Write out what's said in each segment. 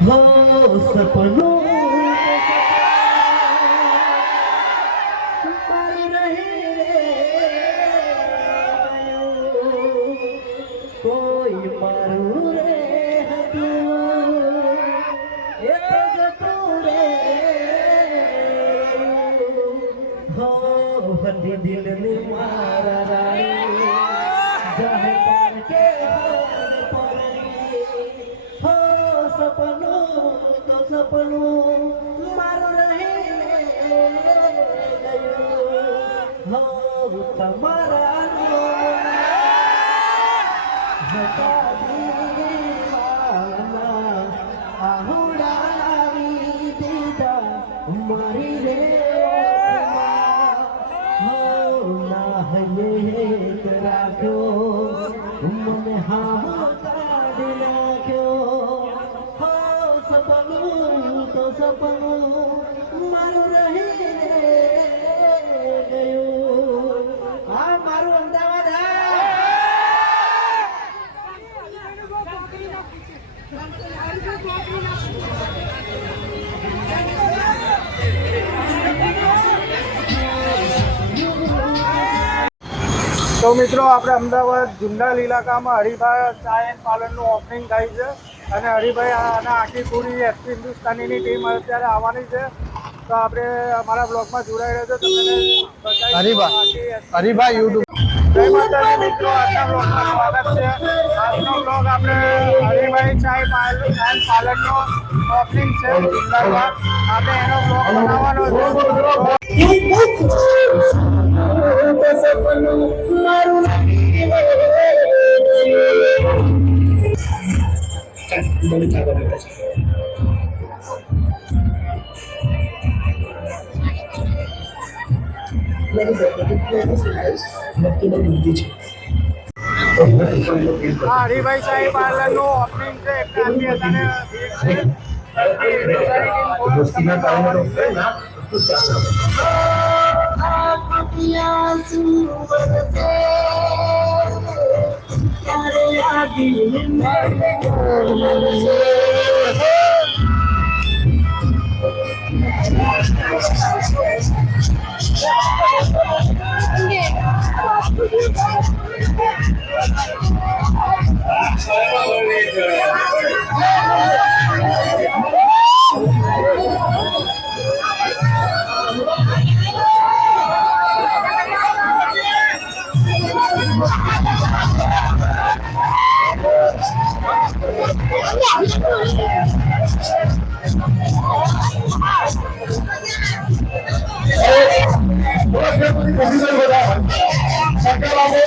હો સપનું સપનું તો સપનું મારું રહી ગયું. તમારા સપનું તો સપનું મારું રહી ગયું. હા, મારું અમદાવાદ તો મિત્રો, આપણે અમદાવાદ જુંડાલ ઇલાકામાં હરિભાઈ ચાય એન્ડ પાર્લરનું ઓપનિંગ થાય છે. અને હરિભાઈ અને આખી પૂરી એસપી હિન્દુસ્તાનીની ટીમ અત્યારે આવવાની છે. તો આપણે અમારા બ્લોગમાં જોડાઈ રહ્યો છે તમને હરિભાઈ. હરિભાઈ યુટ્યુબ જય માતાજી મિત્રો આજના બ્લોગમાં સ્વાગત છે. આજનો બ્લોગ આપણે હરિભાઈ ચાય પાર્લર એન્ડ ઓપનિંગ છે જુન્નલમાં આપણે એનો બ્લોગ બનાવવાનો છે. હા હરિભાઈ સાહેબ પાર્લરનું ઓપનિંગ છે એટલે આટલી અત્યારે Hallelujah. છે દોસ્તીના કારણે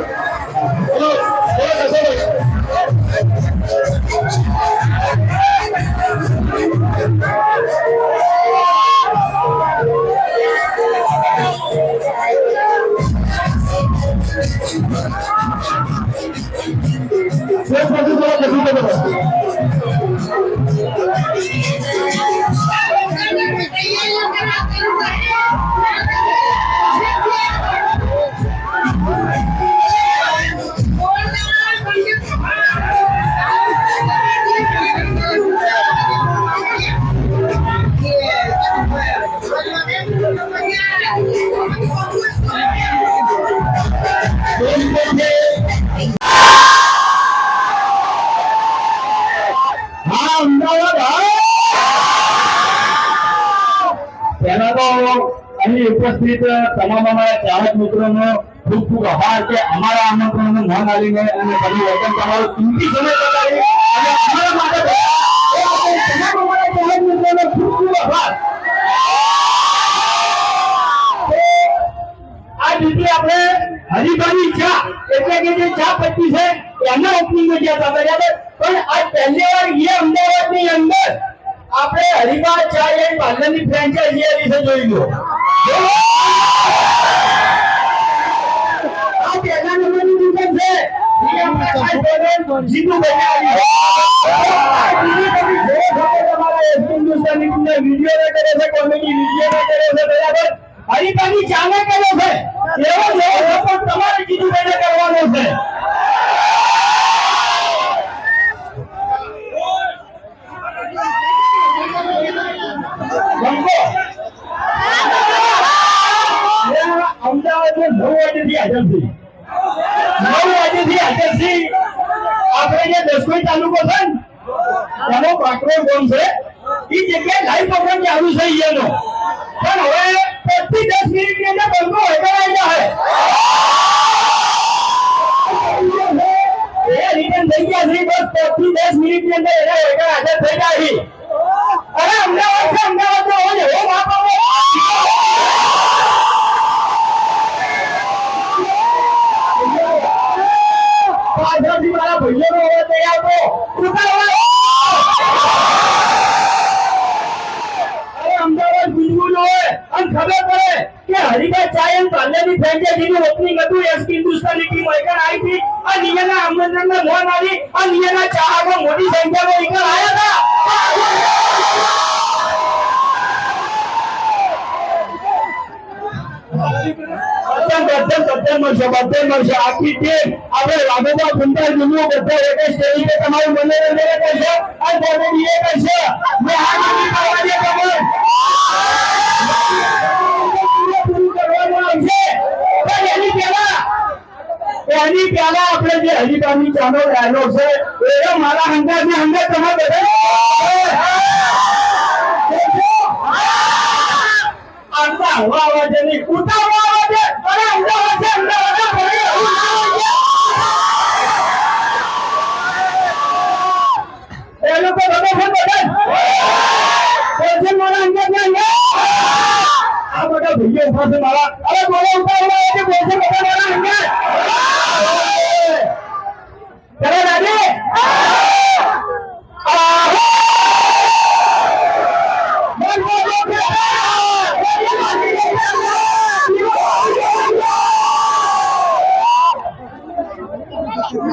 હા અહીં ઉપસ્થિત તમામ અમારા ચાહક મિત્રોનો ખૂબ ખૂબ આભાર કે અમારા આમંત્રણનું માન આવીને અને તમે વચન તમારો કિંમતી સમય બગાડી અને આ રીતે આપણે હરિભાઈ ચા, એટલે કે જે ચા પત્તી છે, એના ઓપનિંગ ગયા હતા આ પહેલી વાર એ અમદાવાદની અંદર આપણે હરિભા ચાય એન્ડ પાર્લરની ફ્રેન્ચાઇઝી આ વિશે જોઈ લો. આ પહેલા નંબરની દુકાન છે. જોવો હિન્દુસ્તાની વીડિયો કરે છે. ચાલે એવો જ સપોર્ટ તમારે જીતુભાઈને કરવાનો છે બંકો. પણ હવે પચીસ દસ મિનિટની અંદર દસ મિનિટની અંદર એના વળગા હાજર થઈ જાય છે. અરે અમદાવાદ છે અમદાવાદ નો હોય એવો બાપ આવો. પાછળથી મારા ભાઈઓનો અવાજ નહીં આવતો. ઉતાવળ. અરે અમદાવાદ ગુંજવું હોય અને ખબર પડે કે હરિભાઈ ચાય અને પાર્લેની ફ્રેન્ચાઇઝીનું ઓપનિંગ હતું એસ હિન્દુસ્તાની ટીમ આગળ આવી હતી અને અહીંયાના આમંત્રણને મોન આવી અને અહીંયાના ચાહકો મોટી સંખ્યામાં આગળ આવ્યા હતા બધે બધે બધે મળશે બધે મળશે આખી ટીમ આપણે રાઘોબા ગુંડા જુનુ બધા એક જ સ્ટેજ પર તમારું મનોરંજન કરશે અને કોમેડી એ કરશે મેં આ નથી કરવા દે તમને પૂરું કરવાનું આવશે પણ એની પહેલા એની પહેલા આપણે જે હરિભાઈની ચાનો ડાયલોગ છે એ મારા હંગાત ને હંગાત તમે બધા અંદા હવા અવાજે નહીં ઉતાવળા અવાજે અરે અમદાવાદ છે અમદાવાદ છે,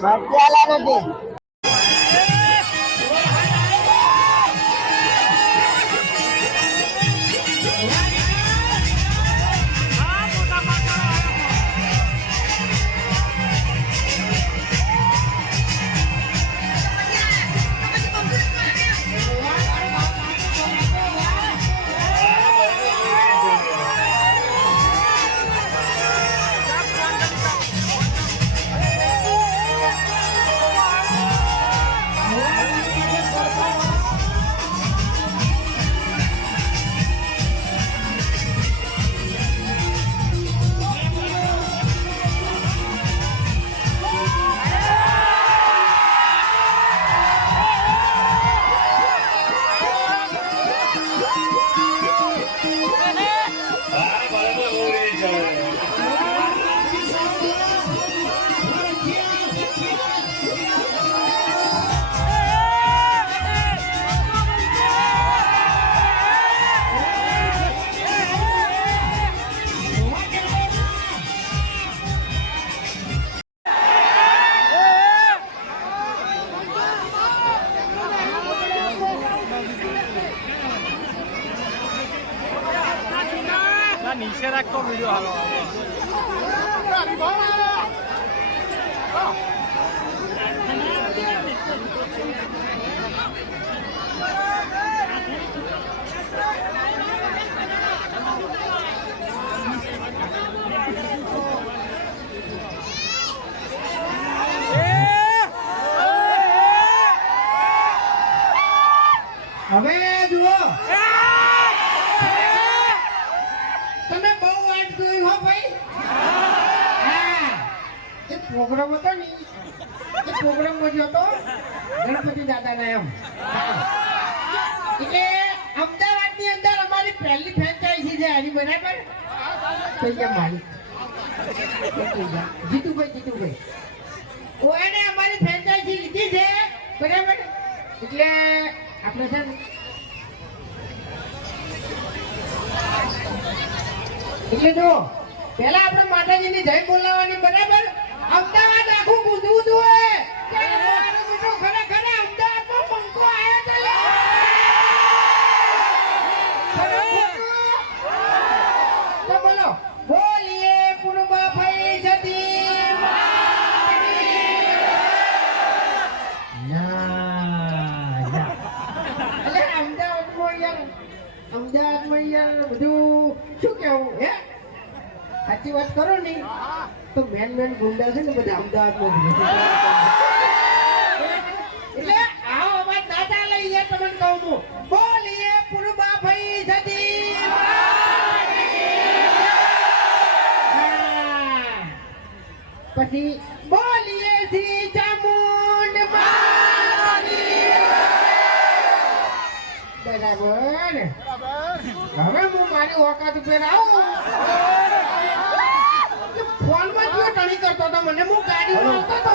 Gracias, એ અમદાવાદ. એટલે અમદાવાદની અંદર અમારી પહેલી ફ્રેન્ચાઇઝી છે આની લીધી છે, બરાબર? એટલે આપણે છે ને એટલે જો પહેલા આપણે માતાજીની જય બોલાવવાની, બરાબર? અમદાવાદ આખું કૂદવું જોઈએ ગુંડા છે ને બધા અમદાવાદમાં જ એટલે આવો અવાજ દાદા લઈએ તમને કહું છું. બોલીએ પૂર્વા ભાઈ જતી પછી બોલીએ શ્રી ચામુંડ બરાબર. હવે હું મારી ઓકાત ઉપર આવું. કરતો તો મને હું ગાડીમાં આવતો હતો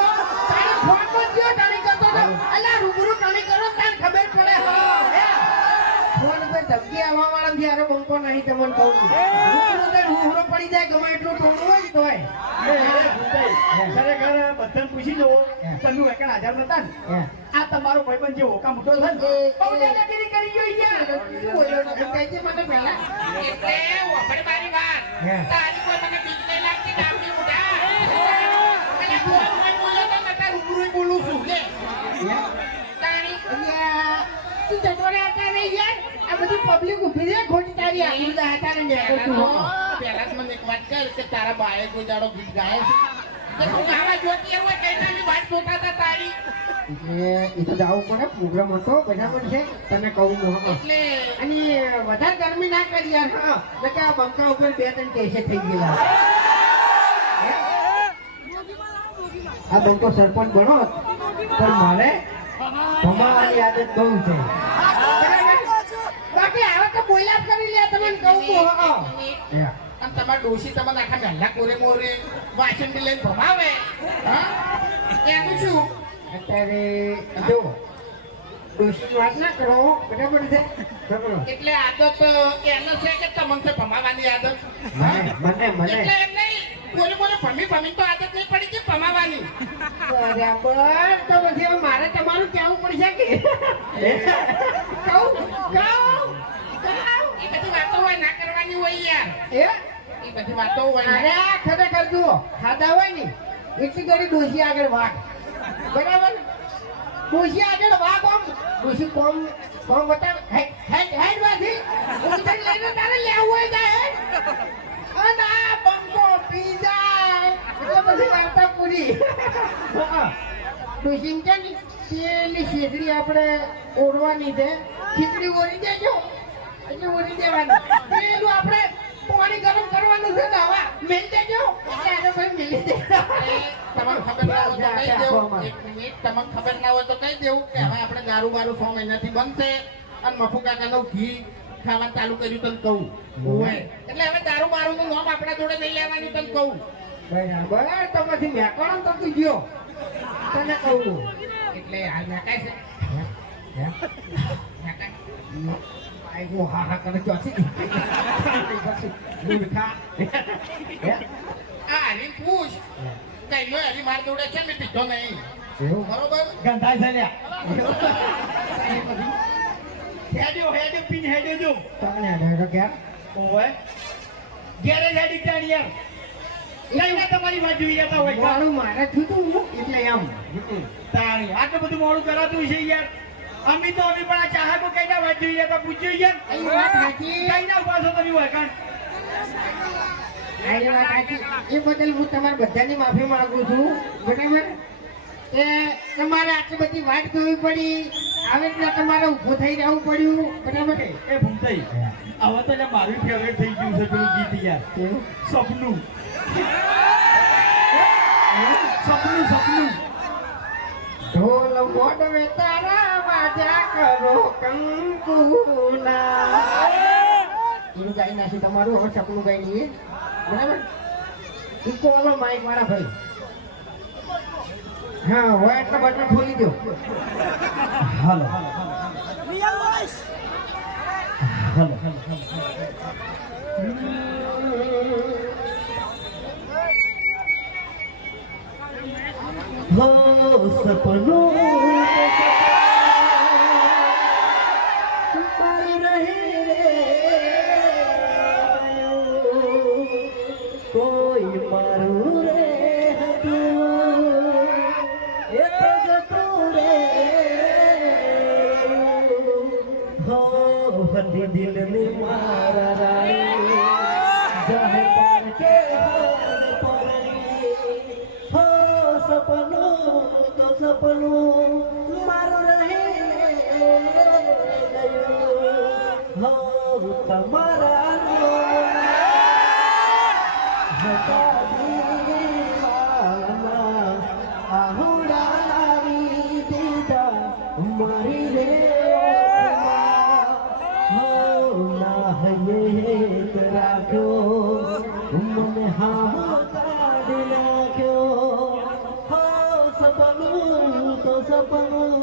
તારે ફોનમાં જો ટણી કરતો તો અલા રૂબરૂ ટણી કરો તાર ખબર પડે હા ફોન ઉપર ધમકી આવવા વાળા જ્યારે બંકો નહીં તમને કહું છું. રૂબરૂ તો રૂબરૂ પડી જાય ગમે એટલું ટોણું હોય ને તોય ખરેખર બધાને પૂછી જુઓ તમે વેકણ હાજર નતા ને આ તમારો ભાઈબંધ જે ઓકા મોટો છે ને બહુ દાદાગીરી કરી ગયો યાર બોલ્યો નથી? કહેજે મને પહેલા. એટલે વફડ મારી વાત તારી કોઈ મને આ બધી પબ્લિક ઊભી છે ખોટી તારી આબરૂ હતા ને પહેલા મને એક વાત કર કે તારા બાએ કોઈ દાડો ગીત ગાય છે? તું ગાવા જોતી હોય કઈ વાત જોતા હતા તારી. એટલે જવું પડે પ્રોગ્રામ હતો બરાબર છે તને કહું એટલે અને વધારે ગરમી ના કરી યાર હા. નકે આ બંકા ઉપર બે ત્રણ કેસે થઈ ગયેલા? આ બંકો સરપંચ બનો પણ મારે ભમાવાની આદત બહુ છે. જ કરી લે તમને કહું તો હા. હે. અને તમારા ડોશી તમને આખા મહેલા કોરે મોરે વાસણ બી લઈને ભમાવે. હા? એનું શું અત્યારે જો ડોશી વાત ના કરો બરાબર છે? એટલે આદત એનો છે કે તમને છે ભમાવાની આદત? મને મને મને. એટલે એમ નહીં બોલે બોલે ભમી ભમી તો આદત નહીં પડી કે ભમાવાની. બરાબર. તો પછી મારે તમારું કહેવું પડશે કે? કહું કહું. એ બધી વાતો હોય ના કરવાની હોય યાર. એ? એ બધી વાતો હોય અરે ખરેખર જુઓ ખાધા હોય ને એટલી ઘડી ડોસી આગળ વાગ બરાબર? ડોસી આગળ વાગ આમ ડોસી કોમ કોમ બતાવે હેડ હેડ વાથી ઉતરી લઈને તારે લેવું હોય જાય અને આ બંકો પી જાય. એટલે પછી વાર્તા પૂરી. ડોસી કે ને પેલી આપણે ઓળવાની છે ખીચડી ઓળી દેજો. એટલે ઓળી દેવાની પેલું આપણે પાણી ગરમ કરવાનું છે ને હવા મેલ દેજો. એટલે ભાઈ મેલી દે. તમને ખબર ના હોય તો કહી દેવું. એક મિનિટ તમને ખબર ના હોય તો કહી દેવું કે હવે આપણે દારૂ બારૂ છ મહિનાથી બનશે. અને મફુ કાકાનું ઘી ખાવા ચાલુ કર્યું તને કહું. હોય એટલે હવે દારૂ બારૂ નું નામ આપણા જોડે નહીં લેવાનું તને કહું. બરાબર તો પછી મેકવાનો તો તું ગયો. તને કહું. એટલે હાલ નાખાય છે. હે? નાખાય. આઈ ગો હા હા કરે ચોથી પછી મૂર્ખા હે? આ હરી પૂછ કઈ નો હરી માર જોડે છે મેં પીધો નહીં એવું? બરોબર ગંધાય છે લ્યા હેડ્યો હેડ્યો પીન હેડ્યો જો અડાડો ક્યાં? ઓવે ઘેરે જ હેડી ત્યાં યાર લઈને તમારી વાત જોઈ જતા હોય કાં? મારું મારે થયું એટલે એમ તારી આટલું બધું મોડું કરાતું છે યાર અમે તો અમે પણ આ ચાહકો કઈ ના વાત જોઈએ તો પૂછ્યું યાર. અહીં વાત કઈ ના ઊભા તમે સાચી. એ બદલ હું તમારા બધાની માફી માંગુ છું. બરાબર? કે તમારે આટલી બધી વાત કરવી પડી. આવી રીતના તમારે ઊભું થઈ જવું પડ્યું. બરાબર? એ ભૂમતાઈ હવે તો યાર મારું ફેવરેટ થઈ ગયું છે પેલું ગીત યાર. સપનું. સપનું સપનું. ઢોલ મોડ તારા. વાજા કરો કંકુના. તમારું, હવે સપનું ગાઈ લઈએ. બરાબર? ઈકો વાળો માઇક વાળા ભાઈ. હા, હોય એટલા બટન ખોલી દો હાલો. હાલો. હો, સપનું. હો હતી દિલની મારા રાણી જાહે પાર કે હો સપનું તો સપનું મારું રહે ગયું હો તમારા نا ہے یہ درد کو ہم نے ہاوا کا ڈیلے رکھو ہاؤ سپنوں تو سپنوں